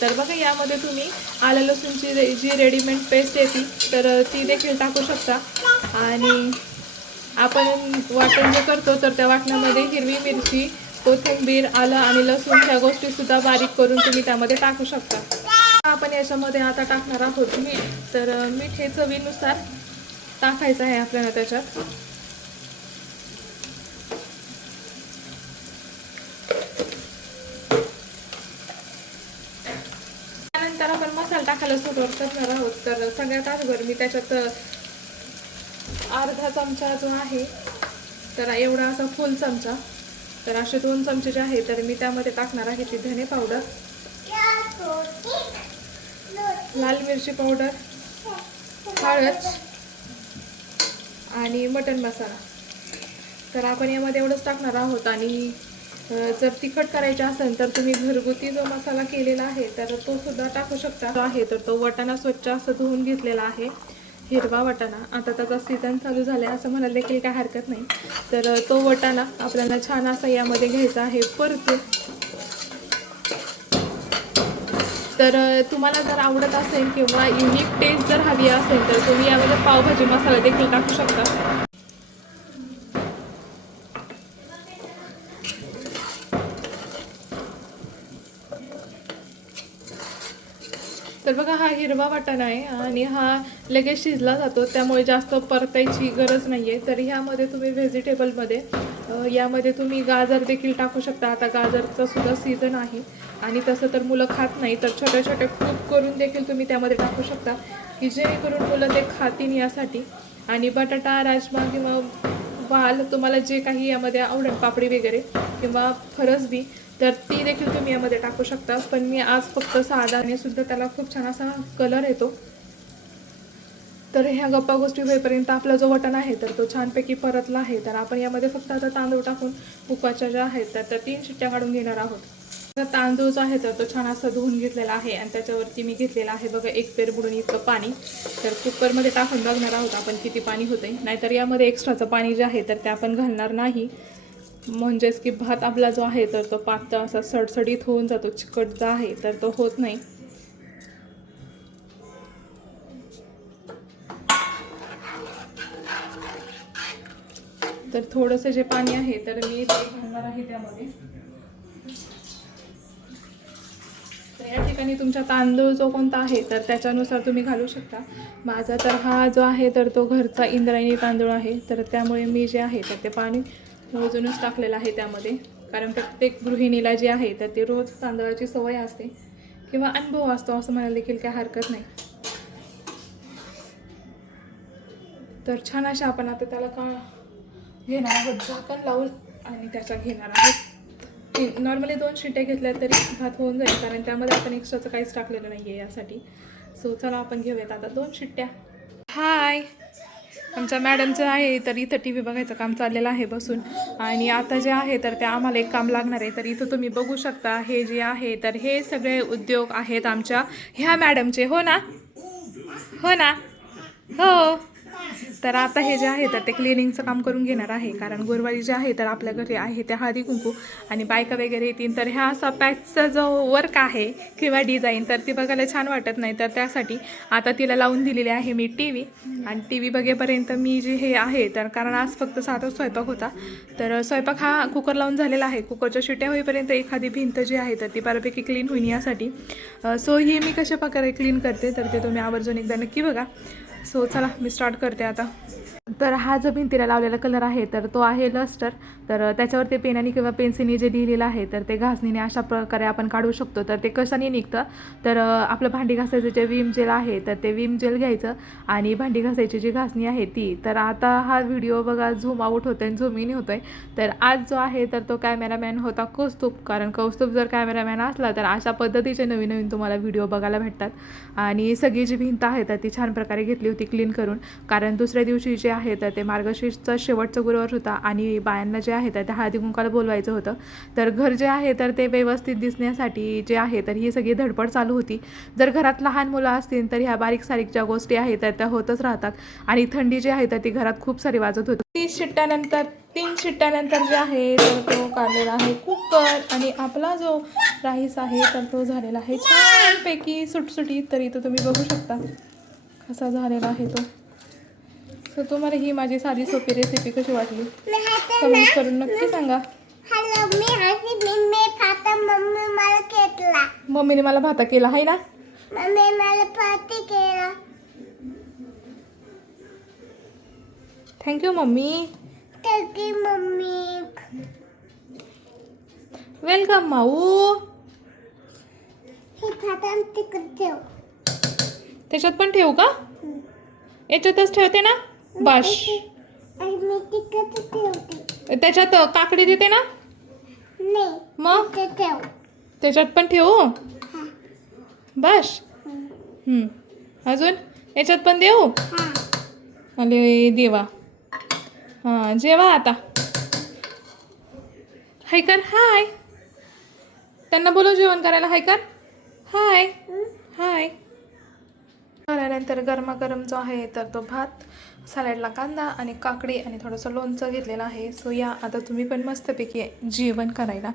तर बघा यामध्ये तुम्ही आल्या रे- जी रेडीमेड पेस्ट येते तर ती देखील टाकू शकता. आणि आपण वाटण जे करतो तर त्या वाटणामध्ये हिरवी मिरची कोथिंबीर आलं आणि लसूण ह्या गोष्टीसुद्धा बारीक करून तुम्ही त्यामध्ये टाकू शकता. आपण याच्यामध्ये आता टाकणार आहोत मीठ. तर मीठ हे चवीनुसार टाकायचं आहे आपल्याला त्याच्यात त्यानंतर आपण मसाला टाकायला सुरुवात करणार आहोत. तर सगळ्यात अगोदर मी त्याच्यात अर्धा चमचा जो आहे. तर एवढा असा फुल चमचा. तर असे दोन चमचे जे आहे तर मी त्यामध्ये टाकणार आहे ती धने पावडर लाल मिरची पावडर हळद आणि मटन मसाला. तर आपण यामध्ये एवढंच टाकणार आहोत आणि जर तिखट करायचे असेल तर तुम्ही घरगुती जो मसाला केलेला आहे तर तो सुद्धा टाकू शकता. जो आहे तर तो वटाणा स्वच्छ असं धुवून घेतलेला आहे. हिरवा वटाणा. आता त्याचा सीझन चालू झाला आहे असं म्हणायला देखील काय हरकत नाही. तर तो वटाणा आपल्याला छान असा यामध्ये घ्यायचा आहे परतून. तर तुम्हाला जर आवडत असेल किंवा युनिक टेस्ट जर हवी असेल तर तुम्ही यामध्ये पावभाजी मसाला देखील टाकू शकता. तर बघा हा हिरवा वाटाणा आहे आणि हा लगेच शिजला जातो. त्यामुळे जास्त परतायची गरज नाही आहे तर ह्यामध्ये तुम्ही व्हेजिटेबलमध्ये यामध्ये तुम्ही गाजर देखील टाकू शकता. आता गाजरचा सुद्धा सीझन आहे आणि तसं तर मुलं खात नाही. तर छोट्या छोट्या कूप करून देखील तुम्ही त्यामध्ये टाकू शकता. की जेणेकरून मुलं ते खातील यासाठी. आणि बटाटा राजमा किंवा वाल तुम्हाला जे काही यामध्ये आवडेल पापडी वगैरे किंवा फरसबी तर ती देखील तुम्ही यामध्ये टाकू शकता. पण मी आज फक्त साधाने सुद्धा त्याला खूप छान असा कलर येतो. तर ह्या गप्पा गोष्टी होईपर्यंत आपला जो वटण आहे तर तो छानपैकी परतला आहे. तर आपण यामध्ये फक्त आता तांदूळ टाकून उपाच्या ज्या आहेत तर त्या तीन शिट्ट्या काढून घेणार आहोत. तर तांदूळ जो आहे तर तो छान असा धुवून घेतलेला आहे आणि त्याच्यावरती मी घेतलेला आहे बघा एक पेर बुडून इतकं पाणी. तर कुकरमध्ये टाकून बघणार आहोत आपण किती पाणी होते नाहीतर यामध्ये एक्स्ट्राचं पाणी जे आहे तर ते आपण घालणार नाही. म्हणजेच की भात आपला जो आहे तर तो पातळ असा सडसडीत होऊन जातो चिकट जो आहे तर तो होत नाही. तर थोडंसं जे पाणी आहे तर मी ते घालणार आहे त्यामध्ये. तर या ठिकाणी तुमचा तांदूळ जो कोणता आहे तर त्याच्यानुसार तुम्ही घालू शकता. माझा तर हा जो आहे तर तो घरचा इंद्रायणी तांदूळ आहे. तर त्यामुळे मी जे आहे तर ते पाणी मोजूनच टाकलेलं आहे त्यामध्ये. कारण प्रत्येक गृहिणीला जे आहे तर ते रोज तांदळाची सवय असते. किंवा अनुभव असतो असं म्हणायला देखील काही हरकत नाही. तर छान अशा आपण आता त्याला का घेणार आहोत? झाकण लावून आणि त्याच्या घेणार आहोत. नॉर्मली दोन शिट्या घेतल्या तरी भात होऊन जाईल कारण त्यामध्ये आपण एक्स्ट्राचं काहीच टाकलेलं नाही आहे यासाठी. सो चला आपण घेऊयात आता दोन शिट्ट्या हाय आमच्या मॅडमचं आहे तर इथं टी व्ही बघायचं काम चाललेलं आहे बसून. आणि आता जे आहे तर ते आम्हाला एक काम लागणार आहे. तर इथं तुम्ही बघू शकता हे जे आहे तर हे सगळे उद्योग आहेत आमच्या. ह्या मॅडमचे हो ना? हो ना? हो. तर आता हे जे आहे तर ते क्लिनिंगचं काम करून घेणार आहे. कारण गुरुवारी जे आहे तर आपल्या घरी आहे त्या हळदी कुंकू आणि बायका वगैरे येतील. तर ह्या असा पॅचचा जो वर्क आहे किंवा डिझाईन तर ती बघायला छान वाटत नाही. तर त्यासाठी आता तिला लावून दिलेली आहे मी टी व्ही आणि टी व्ही बघेपर्यंत मी जे हे आहे तर कारण आज फक्त साधा स्वयंपाक होता. तर स्वयंपाक हा कुकर लावून झालेला आहे. कुकरच्या शिट्या होईपर्यंत एखादी भिंत जी आहे तर ती बऱ्यापैकी क्लीन होईल यासाठी. सो ही मी कशा प्रकारे क्लीन करते तर ते तुम्ही आवर्जून एकदा नक्की बघा. सो चला मी स्टार्ट करते आता. 감사합니다. तर हा जो भिंतीला लावलेला कलर आहे तर तो आहे लस्टर तर त्याच्यावर ते पेनाने किंवा पेन्सिलने जे लिहिलेलं आहे तर ते घासणीने अशा प्रकारे आपण काढू शकतो. तर ते कशाने निघतं? तर आपलं भांडी घासायचं जे विम जेल आहे तर ते विम जेल घ्यायचं आणि भांडी घासायची जी घासणी आहे ती. तर आता हा व्हिडिओ बघा झूम आऊट होतो आणि झूम इन आहे तर आज जो आहे तर तो कॅमेरामॅन होता कौस्तुभ. कारण कौस्तुभ जर कॅमेरामॅन असला तर अशा पद्धतीचे नवीन नवीन तुम्हाला व्हिडिओ बघायला भेटतात. आणि सगळी जी भिंत आहे तर ती छान प्रकारे घेतली होती क्लीन करून. कारण दुसऱ्या दिवशी जे आहे तर ते मार्गशीर्षचा शेवटचा गुरुवार होता आणि बायांना जे आहे तर त्या हळदी कुंकाला बोलवायचं होतं. तर घर जे आहे तर ते व्यवस्थित दिसण्यासाठी जे आहे तर ही सगळी धडपड चालू होती. जर घरात लहान मुलं असतील तर ह्या बारीक सारीक ज्या गोष्टी आहेत तर त्या होतच राहतात. आणि थंडी जी आहे तर ती घरात खूप सारी वाजत होती. तीस शिट्ट्यानंतर तीन शिट्ट्यानंतर जे आहे तर तो काढलेला आहे कुकर. आणि आपला जो राईस आहे तर तो झालेला आहे छानपैकी सुटसुटीत. तरी तो तुम्ही बघू शकता कसा झालेला आहे तो. सो तुम्हाला ही माझी साधी सोपी रेसिपी कशी वाटली? कमेंट करून नक्की सांगा. मम्मीने मला भाता केला आहे ना? Thank you mummy. Mummy. Welcome माऊ. हे खाता तिकडे ठेव. त्याच्यात पण ठेवू का? याच्यातच ठेवते ना? बाश. त्याच्यात काकडी देते ना? मग? त्याच्यात पण ठेवू? बस हम्म. हम्म. अजून? याच्यात पण देऊ? अरे देवा. हां जेवा आता. हाय कर हाय. त्यांना बोलव जेवण करायला हाय. कर हाय हाय. आल्यानंतर गरमागरम जो आहे तर तो भात सॅलडला कांदा आणि काकडी आणि थोडंसं लोणचं घेतलेलं आहे. सो या आता तुम्ही पण मस्तपैकी जेवण करायला.